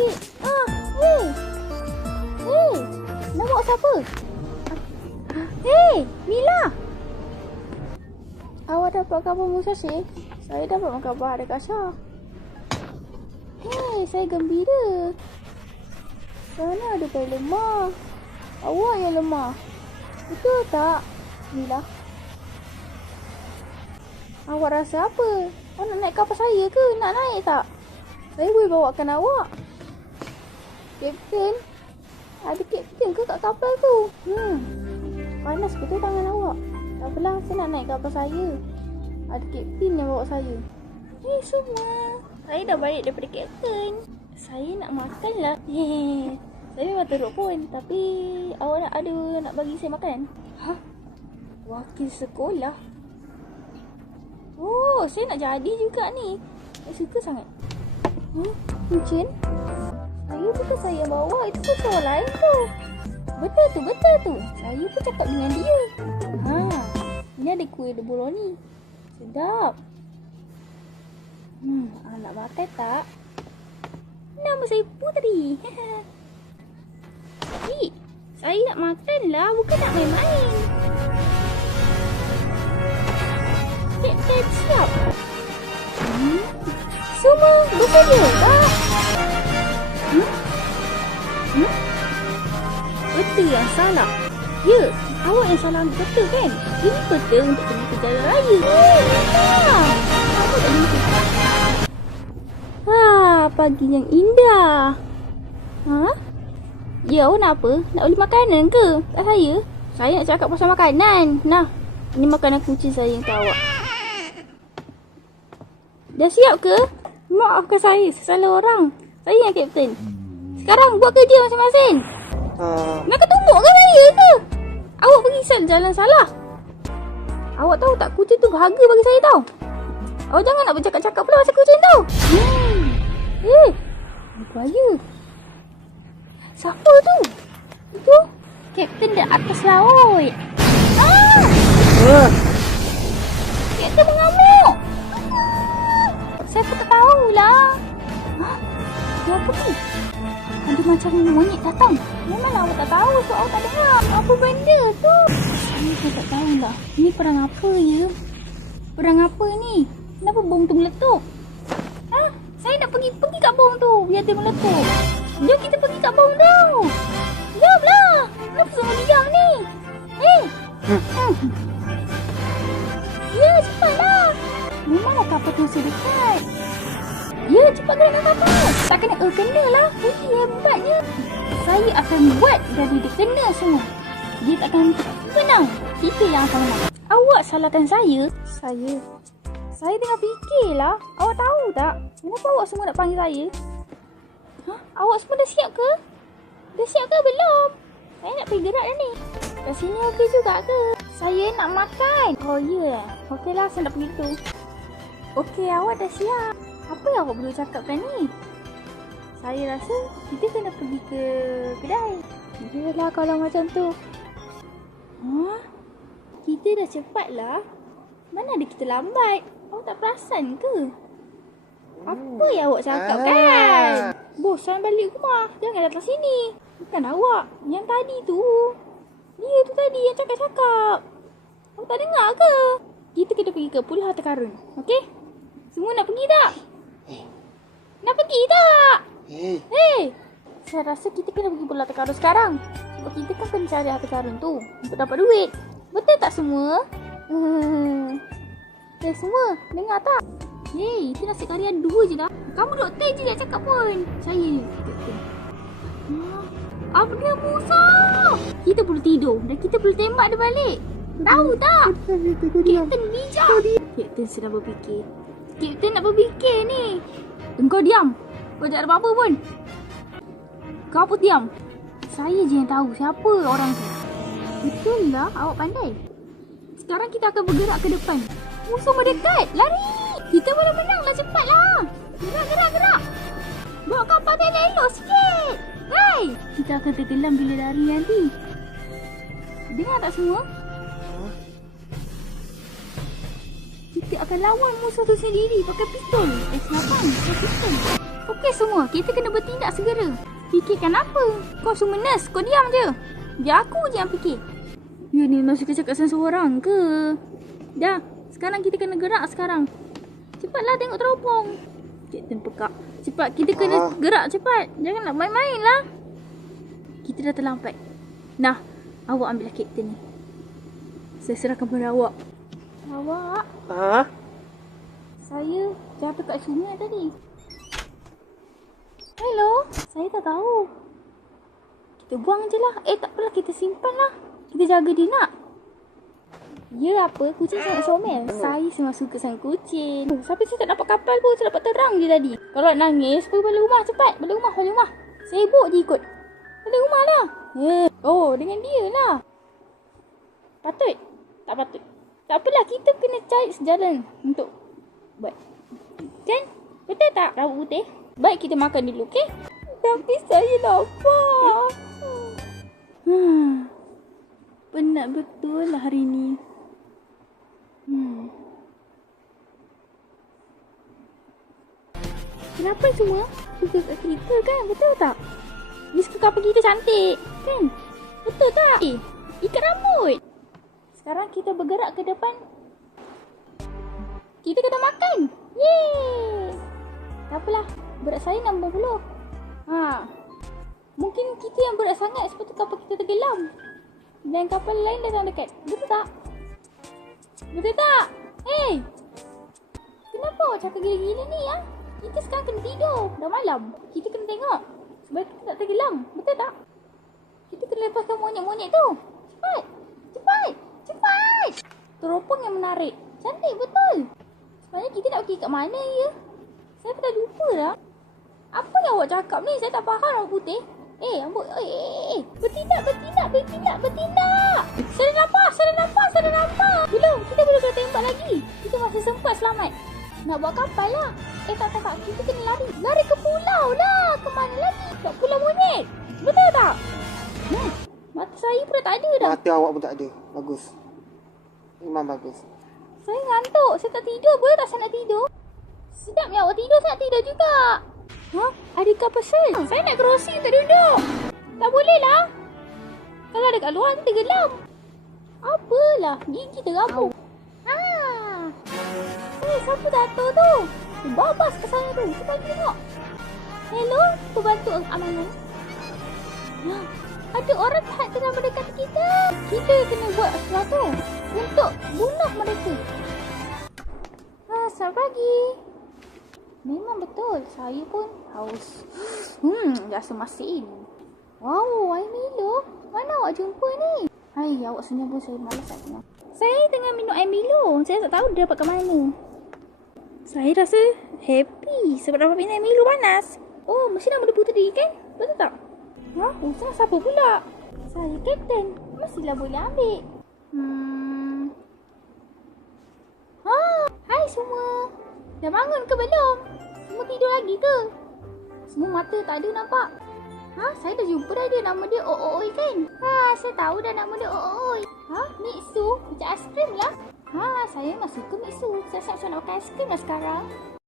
sikit. Hei. Hei. Nak bawa siapa? Hei, Mila. Awak dapat khabar Musashi? Saya dapat khabar ada Kasha. Hei, saya gembira. Sana ada bayi lemah. Awak yang lemah. Betul tak, Mila? Awak rasa apa? Awak nak naik kapal saya ke? Nak naik tak? Saya boleh bawakan awak. Kapten? Ada kapten ke kat kapal tu? Panas betul tangan awak. Tak apalah, saya nak naik kapal saya. Ada kapten yang bawa saya. Hei semua, saya dah balik daripada kapten. Saya nak makan lah. Saya memang teruk pun. Tapi awak nak bagi saya makan? Hah? Wakil sekolah? Oh, saya nak jadi juga ni. Saya suka sangat. Encik? Saya bukan saya yang bawa. Itu pun orang lain tu. Betul tu. Saya pun cakap dengan dia. Ini ada kuih de boloni. Sedap. Nak makan tak? Nama saya Putri. Cik, saya nak makan lah. Bukan nak main-main. Kapten siap. Semua bekerja tak? Peta yang salah. Ya, awak yang salah ambil peta kan? Ini peta untuk pergi ke jalan raya. Apa tak boleh? Pagi yang indah. Ya, awak nak apa? Nak beli makanan ke? Tak saya. Saya nak cakap pasal makanan. Nah, ini makanan kucing saya untuk awak. Dah siap ke? Maafkan saya salah orang. Saya yang kapten. Sekarang buat kerja masing-masing. Nak ketumbuk ke saya ke? Awak pergi jalan salah. Awak tahu tak kucing tu berharga bagi saya tau. Awak jangan nak bercakap-cakap pula pasal kucing tu. Bahaya. Siapa tu? Itu kapten di atas laut. Kapten mengamuk. Saya pun tak tahulah. Dia apa tu? Ada macam monyet datang. Memanglah awak tak tahu sebab awak tak dengar. Apa benda tu? Saya pun tak tahulah. Ini perang apa ya? Perang apa ni? Kenapa bom tu meletup? Saya nak pergi kat bom tu. Biar dia meletup. Jom kita pergi kat bom tu. Jomlah. Kenapa semua diam ni? Ya, cepatlah. Memanglah kapal tu sedekat. Ya, cepat gerakkan kapal. Tak kena lah. Hebatnya. Saya akan buat jadi dia kena semua. Dia takkan menang. Kita yang akan menang. Awak salahkan saya. Saya tengah fikirlah. Awak tahu tak? Kenapa awak semua nak panggil saya? Awak semua dah siap ke? Dah siap ke belum? Saya nak pergi gerak dah ni. Kat sini okey juga ke? Saya nak makan. Oh ya. Okeylah, saya nak pergi tu. Okey, awak dah siap. Apa yang awak perlu cakapkan ni? Saya rasa kita kena pergi ke kedai. Yelah kalau macam tu. Kita dah cepat lah. Mana ada kita lambat? Awak tak perasan ke? Apa yang awak cakap kan? Bosan balik rumah. Jangan datang sini. Bukan awak. Yang tadi tu. Dia tu tadi yang cakap-cakap. Awak tak dengar ke? Kita kena pergi ke Pulau Harta Karun. Okey? Semua nak pergi tak? Nak pergi tak? Saya rasa kita kena pergi Pulau Harta Karun sekarang. Sebab kita kan kena cari Harta Karun tu untuk dapat duit. Betul tak semua? Semua dengar tak? Itu nasi kari ada 2 je dah. Kamu doktor je nak cakap pun. Saya ni kapten. Apa dia musuh? Kita perlu tidur dan kita perlu tembak dia balik. Tahu tak? Kapten bijak. Kapten sedang berfikir. Kapten nak berfikir ni. Engkau diam. Kau jangan ada apa-apa pun. Kau pun diam. Saya je yang tahu siapa orang tu. Betul lah, awak pandai. Sekarang kita akan bergerak ke depan. Musuh mendekat. Lari. Kita boleh menang lah, cepatlah. Gerak. Bawa kapal tu elok sikit. Kita akan tergelam bila lari nanti. Dengar tak semua? Kita akan lawan musuh tu sendiri pakai pistol. Senapan pakai pistol. Okey semua, kita kena bertindak segera. Fikirkan apa? Kau semua nurse, kau diam je. Biar aku je yang fikir. Ya ni masih cakap seorang ke? Dah, sekarang kita kena gerak sekarang. Cepatlah tengok teropong. Kapten pekak. Cepat, kita kena gerak cepat. Jangan nak main-main lah. Kita dah terlambat. Nah, awak ambillah kapten ni. Saya serahkan kepada awak. Awak? Saya jatuh kat sungai tadi. Hello? Saya tak tahu. Kita buang je lah. Tak apalah, kita simpan lah. Kita jaga dia nak. Ya apa? Kucing sangat comel. Saya memang suka sangat kucing. Sampai saya tak dapat kapal pun. Saya dapat terang je tadi. Kalau nak nangis, pergi balik rumah cepat. Balik rumah. Sibuk je ikut. Balik rumah lah. Oh, dengan dia lah. Patut? Tak patut. Tak apalah, kita kena cari sejalan untuk buat. Kan? Betul tak, rambut putih? Baik, kita makan dulu, okey? Tapi saya lapar. Penat betul lah hari ni. Kenapa semua suka kat kita kan? Betul tak? Dia suka kapal kita cantik kan? Betul tak? Ikat rambut. Sekarang kita bergerak ke depan. Kita kena makan. Yeay. Tak apalah. Berat saya 60. Mungkin kita yang berat sangat sebab tu kapal kita tenggelam. Dan kapal lain datang dekat. Betul tak? Betul tak? Kenapa awak cakap gila-gila ni ya? Kita sekarang kena tidur. Dah malam. Kita kena tengok. Sebab kita tak tenggelam. Betul tak? Kita kena lepaskan monyet-monyet tu. Cepat. Teropong yang menarik. Cantik betul. Sebenarnya kita nak pergi kat mana ya? Saya dah lupa dah. Apa yang awak cakap ni? Saya tak faham rambut putih. Bertindak. Saya dah nampak. Belum, kita boleh kena tembak lagi. Kita masih sempat selamat. Nak buat kapal lah. Tak. Kita kena lari. Lari ke pulau lah. Kemana lagi? Kat pulau monyet. Betul tak? Mata saya pun tak ada dah. Mata awak pun tak ada. Bagus. Memang bagus. Saya ngantuk. Saya tak tidur. Boleh tak saya nak tidur? Sedapnya awak tidur. Saya nak tidur juga. Adakah pesan? Saya nak crossing untuk duduk. Tak boleh lah. Kalau dekat luar nanti tenggelam. Apalah. Gigi terabuk. Siapa jatuh tu? Babas ke sana tu. Cuba tengok. Hello? Pembantu amanah. Ada orang jahat tengah mendekati kita. Kita kena buat sesuatu untuk bunuh mereka. Selamat pagi. Memang betul. Saya pun haus. Rasa masin. Wow, air Milo. Mana awak jumpa ni? Hai, awak senyum pun saya malas nak tengok. Saya tengah minum air Milo. Saya tak tahu dia dapat kat mana. Saya rasa happy sebab dapat minum air Milo panas. Oh, mesti nama dia Puteri kan? Betul tak? Usaha siapa pula? Saya kapten. Mestilah boleh ambil. Hai semua. Dah bangun ke belum? Semua tidur lagi ke? Semua mata tak ada nampak. Saya dah jumpa dah dia. Nama dia Ooi kan? Saya tahu dah nama dia Ooi. Mixu. Macam aiskrim lah. Saya memang suka Mixu. Saya nak makan aiskrim lah sekarang.